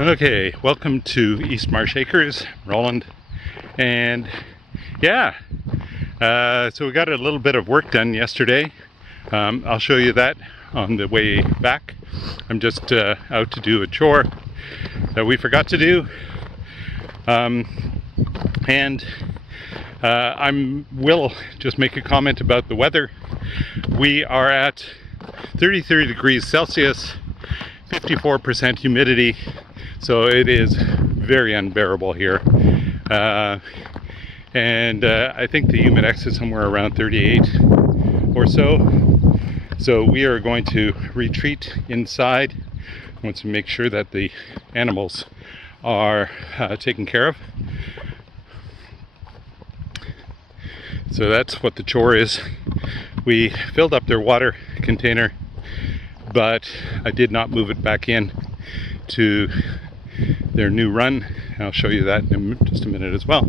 Okay, welcome to East Marsh Acres, Roland, and yeah, so we got a little bit of work done yesterday. I'll show you that on the way back. I'm just out to do a chore that we forgot to do, and I will just make a comment about the weather. We are at 33 degrees Celsius, 54% humidity, so it is very unbearable here. And I think the humidex is somewhere around 38 or so. So we are going to retreat inside. I want to make sure that the animals are taken care of. So that's what the chore is. We filled up their water container, but I did not move it back in to their new run. I'll show you that in just a minute as well.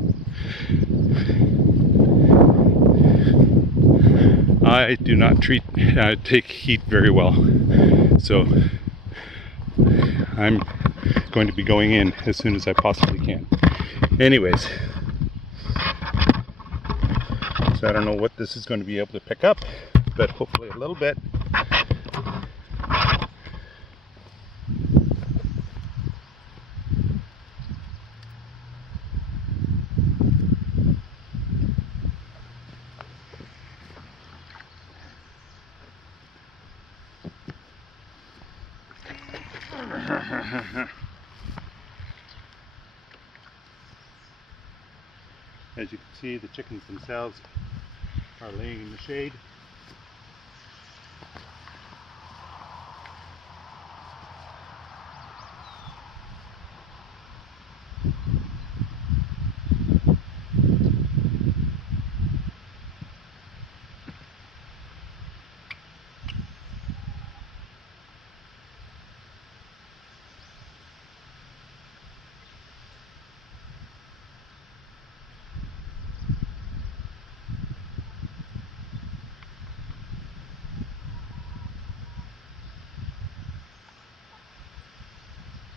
I do not take heat very well, so I'm going to be going in as soon as I possibly can. Anyways, so I don't know what this is going to be able to pick up, but hopefully a little bit. As you can see, the chickens themselves are laying in the shade.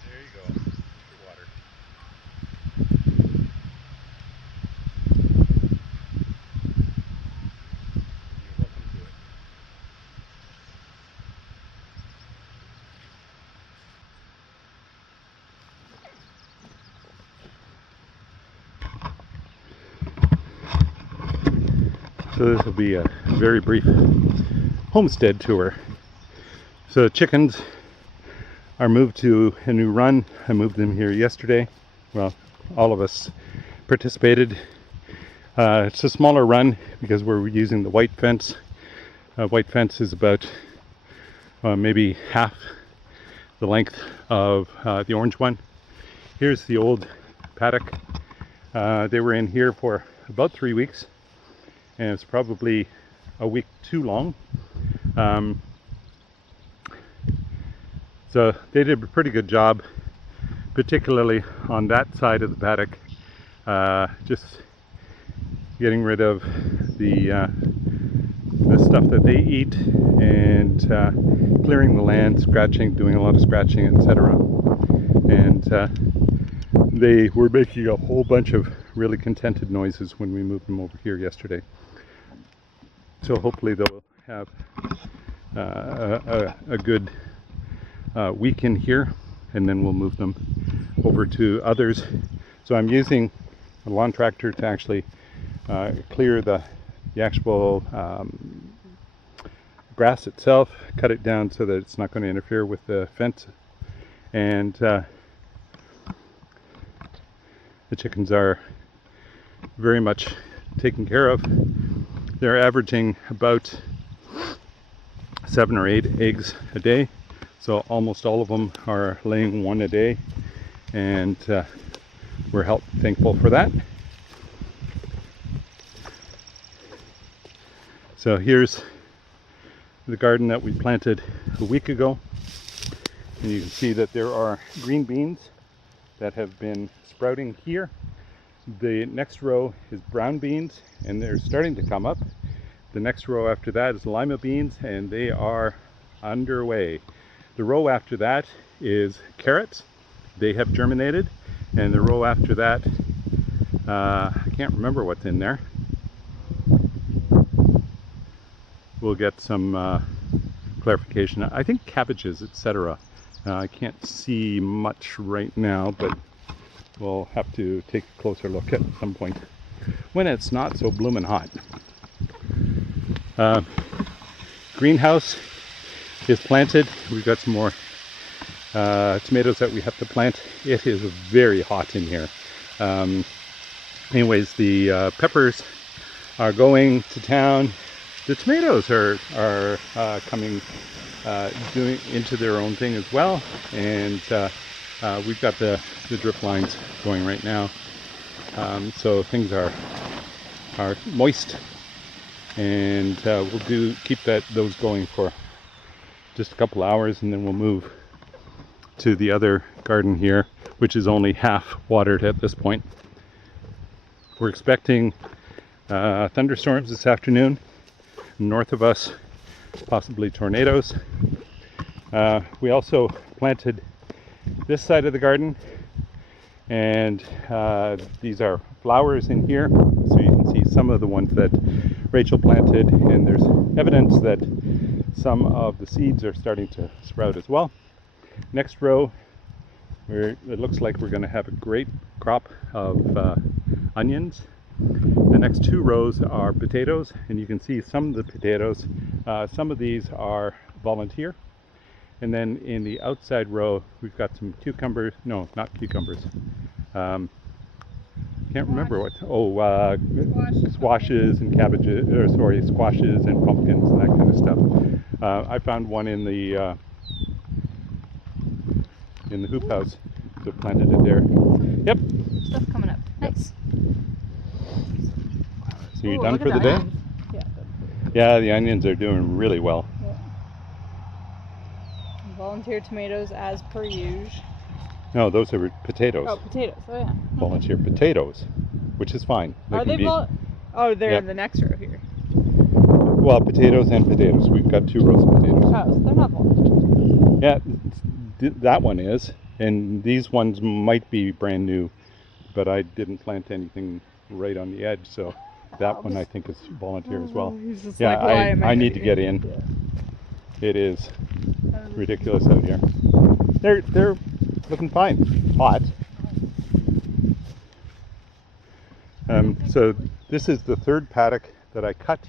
There you go, the water. You're welcome to it. So this will be a very brief homestead tour. So the chickens are moved to a new run. I moved them here yesterday. Well, all of us participated. It's a smaller run because we're using the white fence. White fence is about maybe half the length of the orange one. Here's the old paddock. They were in here for about 3 weeks, and it's probably a week too long. So they did a pretty good job, particularly on that side of the paddock, just getting rid of the stuff that they eat and clearing the land, doing a lot of scratching, etc. And they were making a whole bunch of really contented noises when we moved them over here yesterday. So hopefully they'll have a good week in here, and then we'll move them over to others. So I'm using a lawn tractor to actually clear the actual grass itself, cut it down so that it's not going to interfere with the fence. And the chickens are very much taken care of. They're averaging about 7 or 8 eggs a day. So almost all of them are laying 1 a day, and we're thankful for that. So here's the garden that we planted a week ago, and you can see that there are green beans that have been sprouting here. The next row is brown beans, and they're starting to come up. The next row after that is lima beans, and they are underway. The row after that is carrots, they have germinated, and the row after that, I can't remember what's in there. We'll get some clarification. I think cabbages, etc. I can't see much right now, but we'll have to take a closer look at some point when it's not so bloomin' hot. Greenhouse is planted. We've got some more tomatoes that we have to plant. It is very hot in here. Anyways, the peppers are going to town. The tomatoes are coming doing into their own thing as well, and we've got the drip lines going right now, so things are moist, and we'll keep those going for just a couple hours, and then we'll move to the other garden here, which is only half watered at this point. We're expecting thunderstorms this afternoon north of us, possibly tornadoes. We also planted this side of the garden, and these are flowers in here, so you can see some of the ones that Rachel planted, and there's evidence that some of the seeds are starting to sprout as well. Next row, it looks like we're going to have a great crop of onions. The next two rows are potatoes, and you can see some of the potatoes. Some of these are volunteer. And then in the outside row, we've got some cucumbers. No, not cucumbers. Can't remember what. Oh, squashes and cabbages. Or sorry, squashes and pumpkins and that kind of stuff. I found one in the hoop house, so planted it there. Yep. Stuff coming up. Nice. So you're done for the day? Yeah. Yeah, the onions are doing really well. Yeah. Volunteer tomatoes as per usual. No, those are potatoes. Oh, potatoes. Oh, yeah. Volunteer potatoes, which is fine. Are they Oh, they're in the next row here. Well, potatoes and potatoes. We've got two rows of potatoes. Oh, so they're not volunteer. Yeah, that one is. And these ones might be brand new, but I didn't plant anything right on the edge, so that one I think is volunteer as well. Yeah, I need to get in. Yeah. It is ridiculous out here. They're looking fine. Hot. So this is the third paddock that I cut.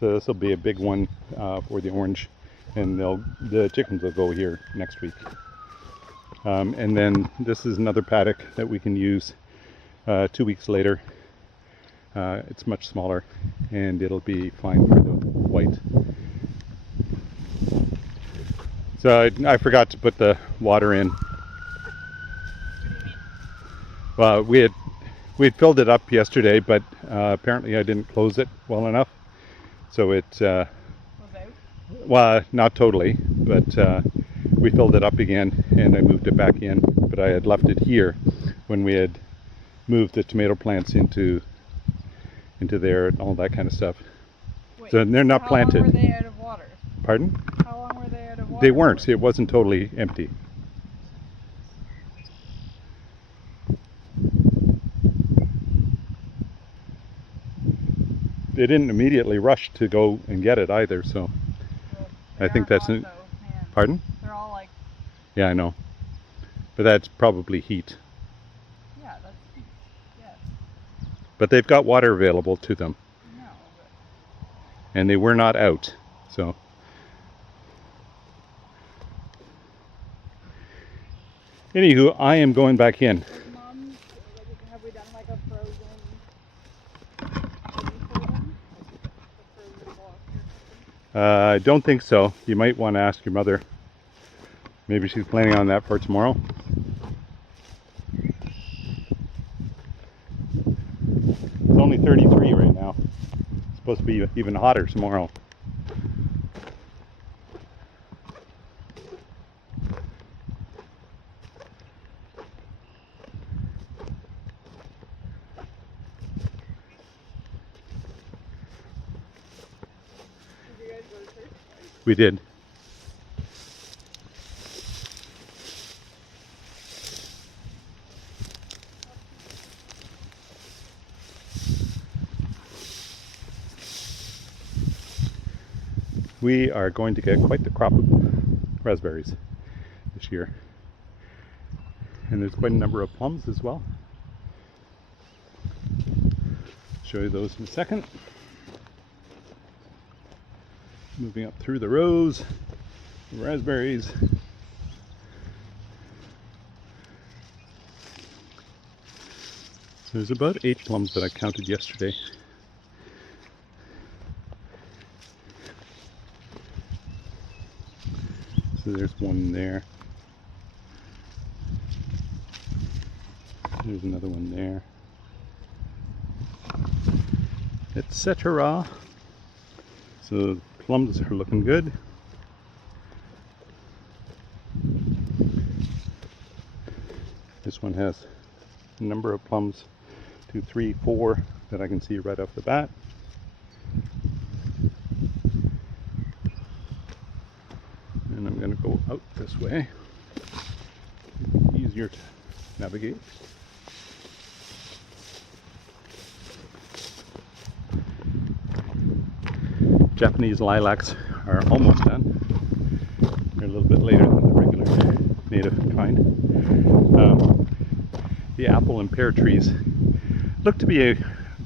So this will be a big one for the orange, and the chickens will go here next week. And then this is another paddock that we can use 2 weeks later. It's much smaller, and it'll be fine for the white. So I forgot to put the water in. Well, we had filled it up yesterday, but apparently I didn't close it well enough, so it Was out? well, not totally, but we filled it up again, and I moved it back in. But I had left it here when we had moved the tomato plants into there and all that kind of stuff. Wait, so they're not planted. How long were they out of water? Pardon? How long were they out of water? They weren't. It wasn't totally empty. They didn't immediately rush to go and get it either, so Well, I think that's hot, it. though, man. Pardon? They're all like, Yeah, I know. But that's probably heat. yeah, that's, yeah, But they've got water available to them, no, and they were not out. So anywho, I am going back in. but Mom, have we done like a frozen thing for them? A frozen block or something? I don't think so. You might want to ask your mother. Maybe she's planning on that for tomorrow. It's only 33 right now. It's supposed to be even hotter tomorrow. Did you guys go to church? We did. we are going to get quite the crop of raspberries this year. And there's quite a number of plums as well. Show you those in a second. Moving up through the rows, the raspberries. There's about 8 plums that I counted yesterday. So there's one there. There's another one there. Etc. So plums are looking good. This one has a number of plums, 2, 3, 4 that I can see right off the bat. And I'm going to go out this way. Easier to navigate. Japanese lilacs are almost done. They're a little bit later than the regular native kind. The apple and pear trees look to be a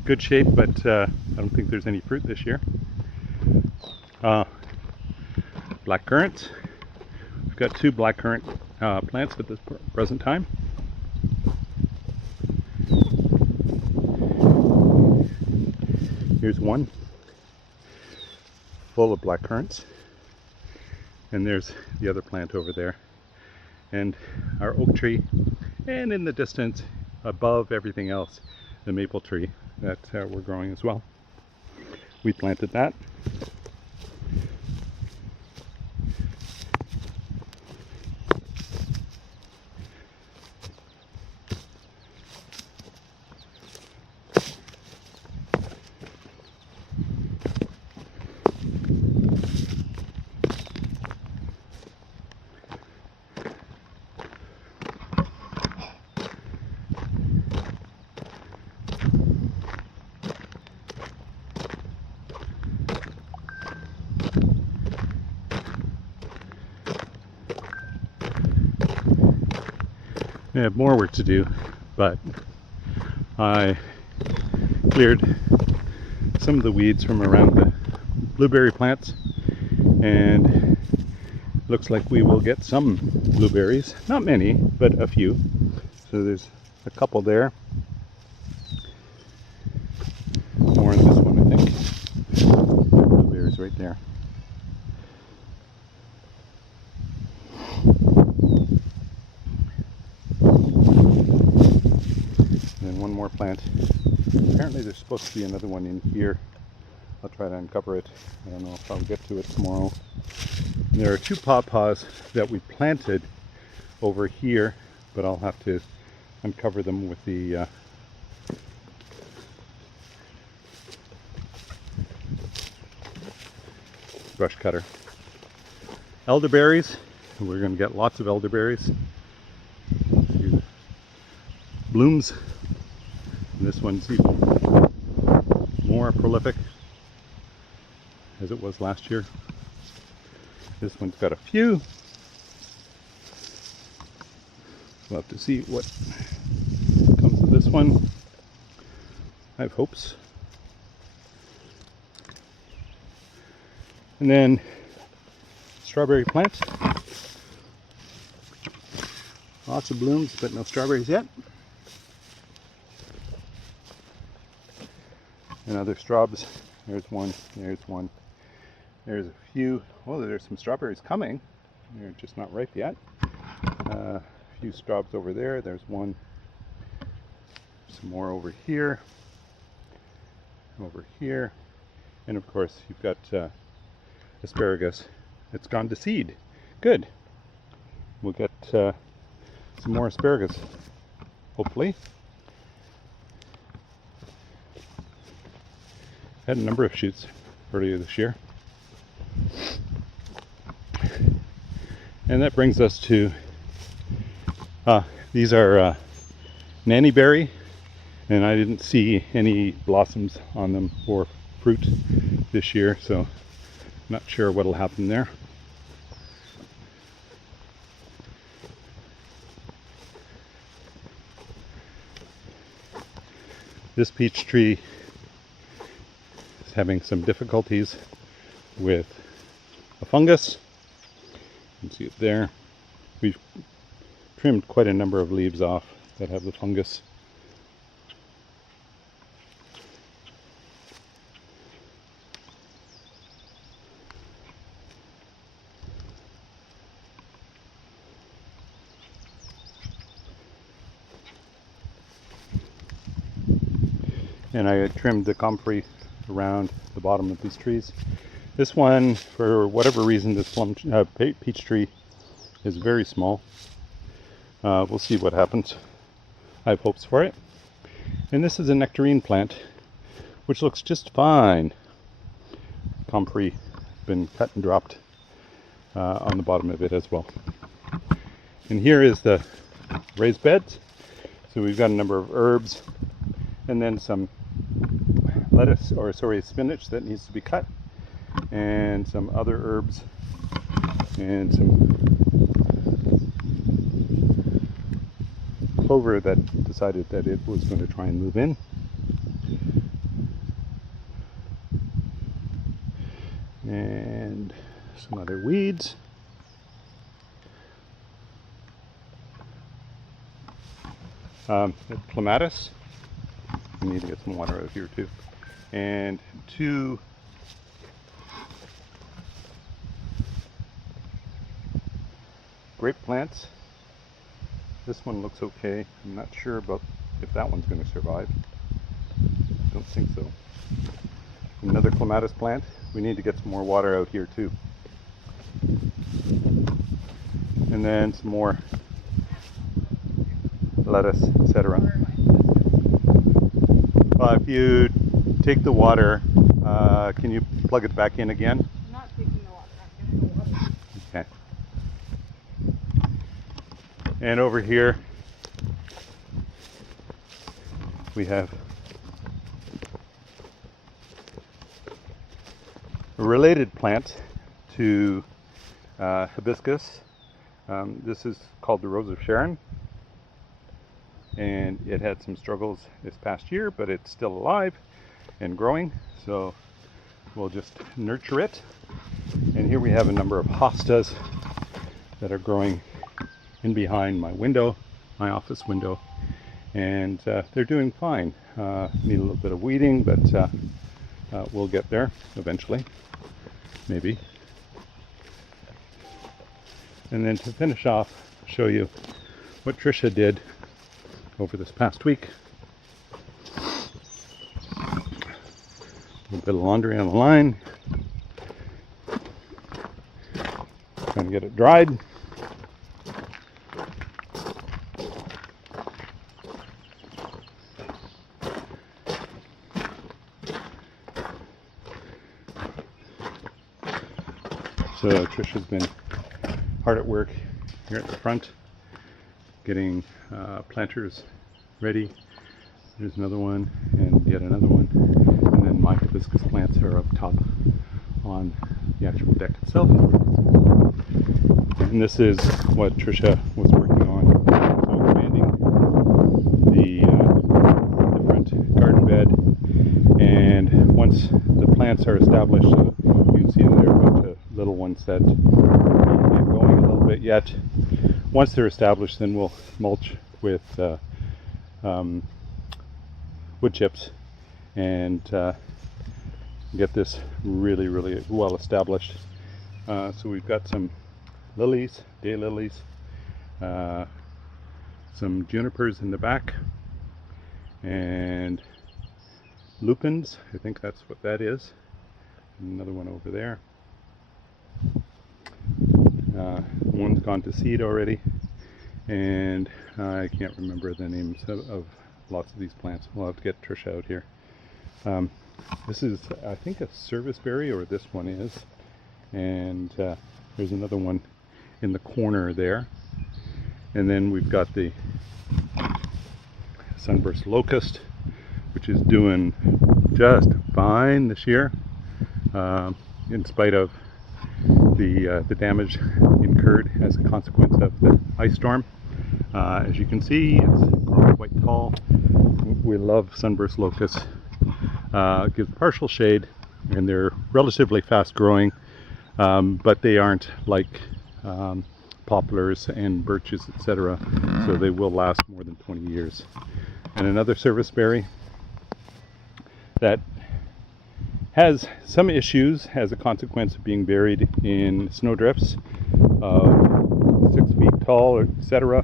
good shape, but I don't think there's any fruit this year. Black currants. We've got 2 black currant plants at this present time. Here's one full of black currants, and there's the other plant over there, and our oak tree, and in the distance above everything else, the maple tree that we're growing as well. We planted that. I have more work to do, but I cleared some of the weeds from around the blueberry plants, and looks like we will get some blueberries. Not many, but a few. So there's a couple there. More in this one, I think. Blueberries right there. And one more plant. Apparently there's supposed to be another one in here. I'll try to uncover it. I don't know if I'll get to it tomorrow. And there are 2 pawpaws that we planted over here, but I'll have to uncover them with the brush cutter. Elderberries. We're going to get lots of elderberries. See the blooms. And this one's even more prolific as it was last year. This one's got a few. We'll have to see what comes of this one. I have hopes. And then strawberry plants. Lots of blooms, but no strawberries yet. And other strawbs. There's one, there's one. There's a few. Oh, there's some strawberries coming. They're just not ripe yet. A few strawbs over there. There's one. Some more over here. Over here. And of course, you've got asparagus. It's gone to seed. Good. We'll get some more asparagus, hopefully. Had a number of shoots earlier this year. And that brings us to, these are nanny berry, and I didn't see any blossoms on them or fruit this year, so Not sure what'll happen there. This peach tree is having some difficulties with a fungus. You can see it there. We've trimmed quite a number of leaves off that have the fungus. And I trimmed the comfrey around the bottom of these trees. This one, for whatever reason, this peach tree is very small. We'll see what happens. I have hopes for it. And this is a nectarine plant, which looks just fine. Comfrey been cut and dropped on the bottom of it as well. And here is the raised beds. So we've got a number of herbs, and then some lettuce, or sorry, spinach that needs to be cut, and some other herbs, and some clover that decided that it was going to try and move in. And some other weeds. Clematis. We need to get some water out here too. And 2 grape plants. This one looks okay. I'm not sure about if that one's going to survive. Don't think so. Another clematis plant. We need to get some more water out here too. And then some more lettuce, etc. If you take the water, can you plug it back in again? I'm not taking the water. I'm getting the water. Okay. And over here we have a related plant to hibiscus. This is called the Rose of Sharon, and it had some struggles this past year, but it's still alive and growing, so we'll just nurture it. And here we have a number of hostas that are growing in behind my window, my office window, and they're doing fine. Need a little bit of weeding, but we'll get there eventually, maybe. And then to finish off, show you what Trisha did over this past week. A little bit of laundry on the line. Trying to get it dried. So Trisha's been hard at work here at the front, getting planters ready. There's another one, and yet another one, and then my hibiscus plants are up top on the actual deck itself. And this is what Trisha was working on, so expanding the front garden bed. And once the plants are established, you can see there are a bunch of little ones that are going a little bit yet. Once they're established, then we'll mulch with wood chips and get this really, really well established. So we've got some lilies, daylilies, some junipers in the back, and lupins. I think that's what that is. Another one over there. One's gone to seed already, and I can't remember the names of lots of these plants. We'll have to get Trisha out here. This is, I think, a service berry, or this one is, and there's another one in the corner there. And then we've got the sunburst locust, which is doing just fine this year. in spite of the damage incurred as a consequence of the ice storm. As you can see, it's growing quite tall. We love sunburst locusts. Gives partial shade, and they're relatively fast growing, but they aren't like poplars and birches, etc. So they will last more than 20 years. And another serviceberry that has some issues as a consequence of being buried in snowdrifts of 6 feet tall, etc.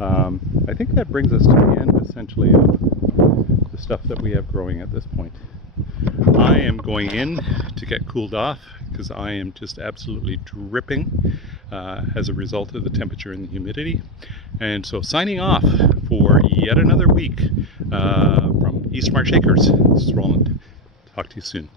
I think that brings us to the end, essentially, of the stuff that we have growing at this point. I am going in to get cooled off because I am just absolutely dripping as a result of the temperature and the humidity. And so signing off for yet another week from East Marsh Acres. This is Roland. Talk to you soon.